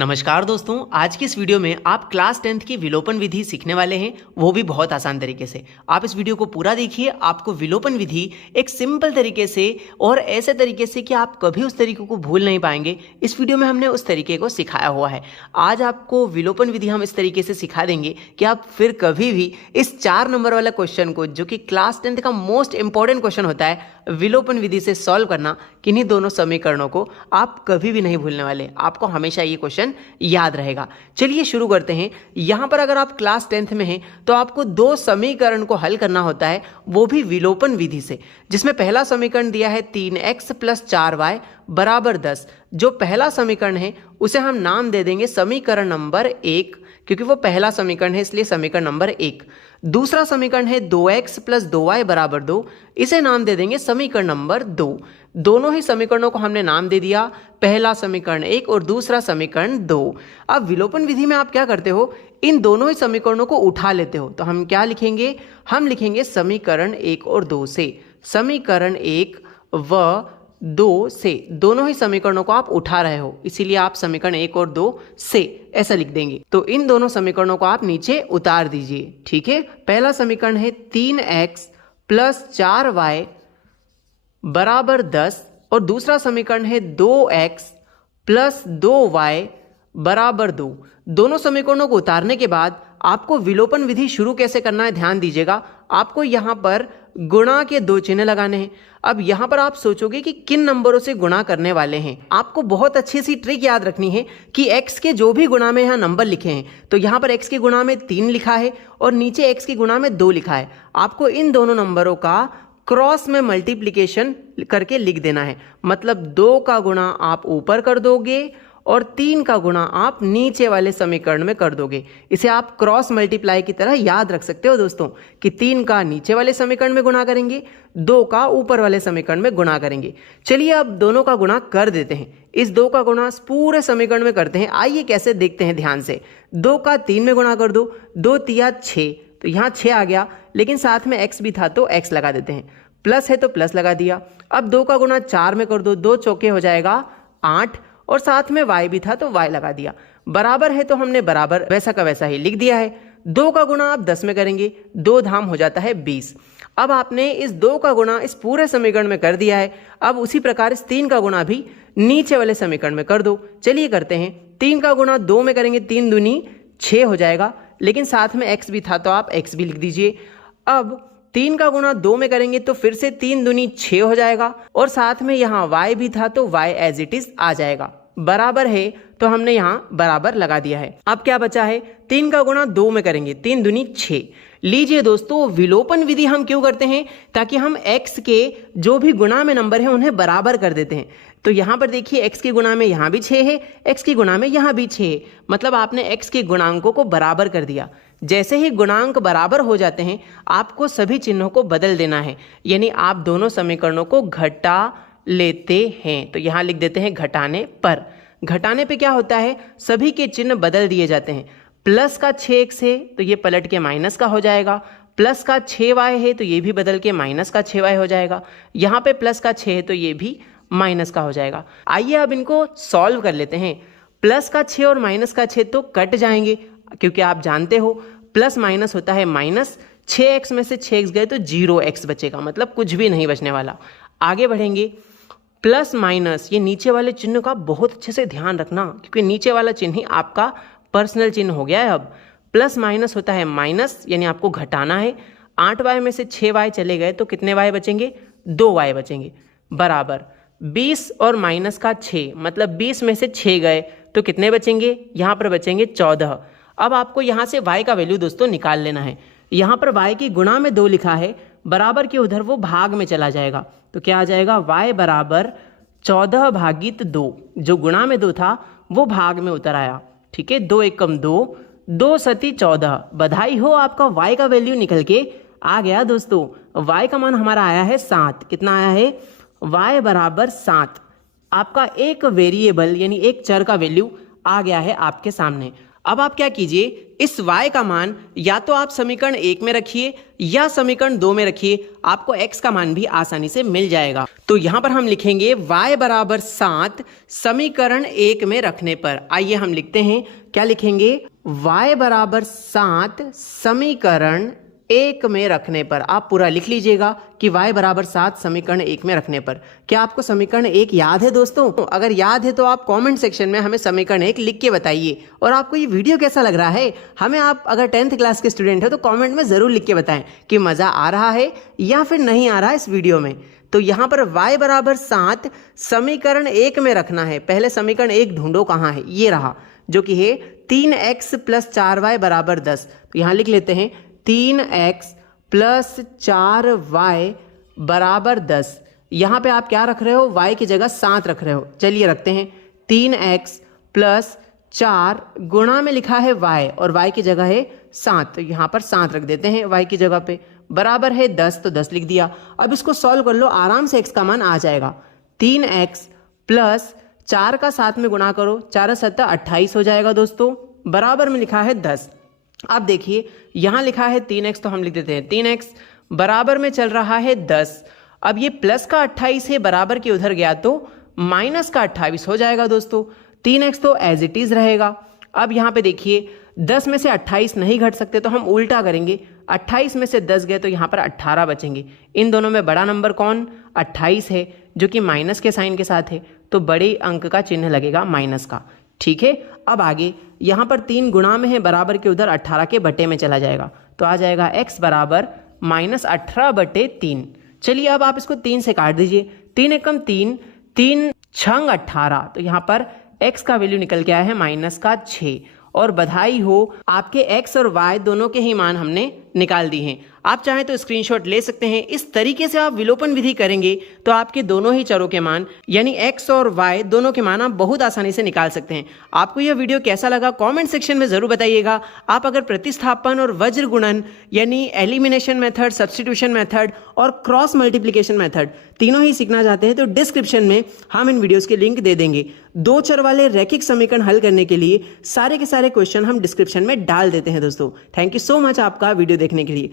नमस्कार दोस्तों, आज की इस वीडियो में आप क्लास 10th की विलोपन विधि सीखने वाले हैं, वो भी बहुत आसान तरीके से। आप इस वीडियो को पूरा देखिए, आपको विलोपन विधि एक सिंपल तरीके से और ऐसे तरीके से कि आप कभी उस तरीके को भूल नहीं पाएंगे। इस वीडियो में हमने उस तरीके को सिखाया हुआ है। आज आपको विलोपन विधि हम इस तरीके से सिखा देंगे कि आप फिर कभी भी इस 4 नंबर वाला क्वेश्चन को, जो कि क्लास 10th का मोस्ट इंपॉर्टेंट क्वेश्चन होता है, विलोपन विधि से सॉल्व करना, किन्हीं दोनों समीकरणों को आप कभी भी नहीं भूलने वाले। आपको हमेशा ये क्वेश्चन याद रहेगा। चलिए शुरू करते हैं। यहां पर अगर आप क्लास 10th में हैं तो आपको 2 समीकरण को हल करना होता है, वो भी विलोपन विधि से, जिसमें पहला समीकरण दिया है 3x + 4y = 10। जो पहला समीकरण है उसे हम नाम दे देंगे समीकरण नंबर 1, क्योंकि वो पहला समीकरण है इसलिए समीकरण नंबर 1। दूसरा समीकरण है 2x + 2y = 2, इसे नाम दे देंगे समीकरण नंबर 2। दोनों ही समीकरणों को हमने नाम दे दिया, पहला समीकरण 1 और दूसरा समीकरण 2। अब विलोपन विधि में आप क्या करते हो, इन दोनों ही समीकरणों को उठा लेते हो। तो हम क्या लिखेंगे, हम लिखेंगे समीकरण 1 और 2 से, समीकरण 1 व 2 से, दोनों ही समीकरणों को आप उठा रहे हो, इसीलिए आप समीकरण 1 और 2 से ऐसा लिख देंगे। तो इन दोनों समीकरणों को आप नीचे उतार दीजिए। ठीक है, पहला समीकरण है 3x + 4y = 10 और दूसरा समीकरण है 2x + 2y = 2। दोनों समीकरणों को उतारने के बाद आपको विलोपन विधि शुरू कैसे करना है, ध्यान दीजिएगा। आपको यहां पर गुणा के 2 चिन्ह लगाने हैं। अब यहां पर आप सोचोगे कि किन नंबरों से गुणा करने वाले हैं। आपको बहुत अच्छी सी ट्रिक याद रखनी है कि x के जो भी गुणा में यहां नंबर लिखे हैं, तो यहां पर x के गुणा में 3 लिखा है और नीचे x के गुणा में 2 लिखा है। आपको इन दोनों नंबरों का क्रॉस में मल्टीप्लिकेशन करके लिख देना है। मतलब 2 का गुणा आप ऊपर कर दोगे और 3 का गुणा आप नीचे वाले समीकरण में कर दोगे। इसे आप क्रॉस मल्टीप्लाई की तरह याद रख सकते हो दोस्तों, कि 3 का नीचे वाले समीकरण में गुणा करेंगे, 2 का ऊपर वाले समीकरण में गुणा करेंगे। चलिए अब दोनों का गुणा कर देते हैं। इस 2 का गुणा पूरे समीकरण में करते हैं। आइए कैसे देखते हैं ध्यान से। 2 का 3 में गुणा कर दो, 2 तिया 6, तो यहाँ 6 आ गया, लेकिन साथ में x भी था तो x लगा देते हैं। प्लस है तो प्लस लगा दिया। अब 2 का गुणा 4 में कर दो, 2 चौके हो जाएगा 8 और साथ में y भी था तो y लगा दिया। बराबर है तो हमने बराबर वैसा का वैसा ही लिख दिया है। 2 का गुणा आप 10 में करेंगे, 2 धाम हो जाता है 20। अब आपने इस 2 का गुणा इस पूरे समीकरण में कर दिया है। अब उसी प्रकार इस 3 का गुणा भी नीचे वाले समीकरण में कर दो। चलिए करते हैं। 3 का गुणा 2 में करेंगे, 3 दूनी 6 हो जाएगा, लेकिन साथ में x भी था तो आप x भी लिख दीजिए। अब 3 का गुणा 2 में करेंगे तो फिर से 3 दूनी 6 हो जाएगा और साथ में यहाँ y भी था तो y एज इट इज आ जाएगा। बराबर है तो हमने यहाँ बराबर लगा दिया है। अब क्या बचा है, 3 का गुणा 2 में करेंगे, 3 दूनी 6। लीजिए दोस्तों, विलोपन विधि हम क्यों करते हैं, ताकि हम x के जो भी गुणा में नंबर है उन्हें बराबर कर देते हैं। तो यहाँ पर देखिए, x के गुणा में यहाँ भी 6 है, x के गुणा में यहाँ भी 6 है, मतलब आपने x के गुणांकों को बराबर कर दिया। जैसे ही गुणांक बराबर हो जाते हैं आपको सभी चिन्हों को बदल देना है, यानी आप दोनों समीकरणों को घटा लेते हैं। तो यहाँ लिख देते हैं घटाने पर। घटाने पे क्या होता है, सभी के चिन्ह बदल दिए जाते हैं। प्लस का 6x है तो ये पलट के माइनस का हो जाएगा, प्लस का 6y है तो ये भी बदल के माइनस का 6y हो जाएगा, यहाँ पे प्लस का 6 है तो ये भी माइनस का हो जाएगा। आइए अब इनको सॉल्व कर लेते हैं। प्लस का 6 और माइनस का 6 तो कट जाएंगे, क्योंकि आप जानते हो प्लस माइनस होता है माइनस। 6x में से 6x गए तो 0x बचेगा, मतलब कुछ भी नहीं बचने वाला। आगे बढ़ेंगे, प्लस माइनस, ये नीचे वाले चिन्ह का बहुत अच्छे से ध्यान रखना, क्योंकि नीचे वाला चिन्ह ही आपका पर्सनल चिन्ह हो गया है। अब प्लस माइनस होता है माइनस, यानी आपको घटाना है। 8y में से 6y चले गए तो कितने y बचेंगे, 2y बचेंगे। बराबर 20 और माइनस का 6, मतलब 20 में से 6 गए तो कितने बचेंगे, यहाँ पर बचेंगे 14। अब आपको यहाँ से y का वैल्यू दोस्तों निकाल लेना है। यहाँ पर y की गुणा में 2 लिखा है, बराबर के उधर वो भाग में चला जाएगा, तो क्या आ जाएगा, y = 14/2। जो गुणा में 2 था वो भाग में उतर आया। ठीक है, 2 एकम 2, 2 सती 14। बधाई हो, आपका y का वैल्यू निकल के आ गया दोस्तों। y का मान हमारा आया है 7। कितना आया है, y = 7। आपका एक वेरिएबल यानी एक चर का वैल्यू आ गया है आपके सामने। अब आप क्या कीजिए, इस y का मान या तो आप समीकरण 1 में रखिए या समीकरण 2 में रखिए, आपको x का मान भी आसानी से मिल जाएगा। तो यहां पर हम लिखेंगे y बराबर 7 समीकरण 1 में रखने पर। आइए हम लिखते हैं, क्या लिखेंगे, y बराबर 7 समीकरण 1 में रखने पर। आप पूरा लिख लीजिएगा कि y बराबर 7 समीकरण 1 में रखने पर। क्या आपको समीकरण 1 याद है दोस्तों? अगर याद है तो आप कमेंट सेक्शन में हमें समीकरण 1 लिख के बताइए। और आपको ये वीडियो कैसा लग रहा है, हमें आप अगर 10th क्लास के स्टूडेंट है तो कमेंट में ज़रूर लिख के बताएं कि मज़ा आ रहा है या फिर नहीं आ रहा है इस वीडियो में। तो यहाँ पर y बराबर 7 समीकरण 1 में रखना है। पहले समीकरण 1 ढूंढो, कहाँ है, ये रहा, जो कि है 3x + 4y बराबर 10। तो यहाँ लिख लेते हैं 3x + 4y बराबर 10। यहाँ पे आप क्या रख रहे हो, y की जगह 7 रख रहे हो। चलिए रखते हैं 3x + 4 गुणा में लिखा है y और y की जगह है 7, तो यहाँ पर 7 रख देते हैं y की जगह पे, बराबर है 10, तो 10 लिख दिया। अब इसको सॉल्व कर लो, आराम से x का मान आ जाएगा। 3x + 4 का 7 में गुणा करो, 4 × 7 = 28 हो जाएगा दोस्तों, बराबर में लिखा है 10। अब देखिए यहाँ लिखा है 3x, तो हम लिख देते हैं 3x, बराबर में चल रहा है 10। अब ये प्लस का 28 है, बराबर के उधर गया तो माइनस का 28 हो जाएगा दोस्तों। 3x तो एज इट इज रहेगा। अब यहाँ पे देखिए 10 में से 28 नहीं घट सकते, तो हम उल्टा करेंगे, 28 में से 10 गए तो यहाँ पर 18 बचेंगे। इन दोनों में बड़ा नंबर कौन, 28 है, जो कि माइनस के साइन के साथ है, तो बड़े अंक का चिन्ह लगेगा माइनस का। ठीक है, अब आगे यहाँ पर 3 गुणा में है, बराबर के उधर 18 के बटे में चला जाएगा, तो आ जाएगा x बराबर -18/3। चलिए अब आप इसको 3 से काट दीजिए, 3 एकम 3, 3 छंग 18, तो यहाँ पर x का वैल्यू निकल के आया है -6। और बधाई हो, आपके x और y दोनों के ही मान हमने निकाल दी हैं। आप चाहें तो स्क्रीनशॉट ले सकते हैं। इस तरीके से आप विलोपन विधि करेंगे तो आपके दोनों ही चरों के मान यानी x और y दोनों के मान आप बहुत आसानी से निकाल सकते हैं। आपको यह वीडियो कैसा लगा कमेंट सेक्शन में ज़रूर बताइएगा। आप अगर प्रतिस्थापन और वज्र गुणन यानी एलिमिनेशन मेथड, सब्स्टिट्यूशन मेथड और क्रॉस मल्टीप्लिकेशन मेथड तीनों ही सीखना चाहते हैं तो डिस्क्रिप्शन में हम इन वीडियोज़ के लिंक दे देंगे। 2 चर वाले रैखिक समीकरण हल करने के लिए सारे के सारे क्वेश्चन हम डिस्क्रिप्शन में डाल देते हैं दोस्तों। थैंक यू सो मच आपका वीडियो देखने के लिए।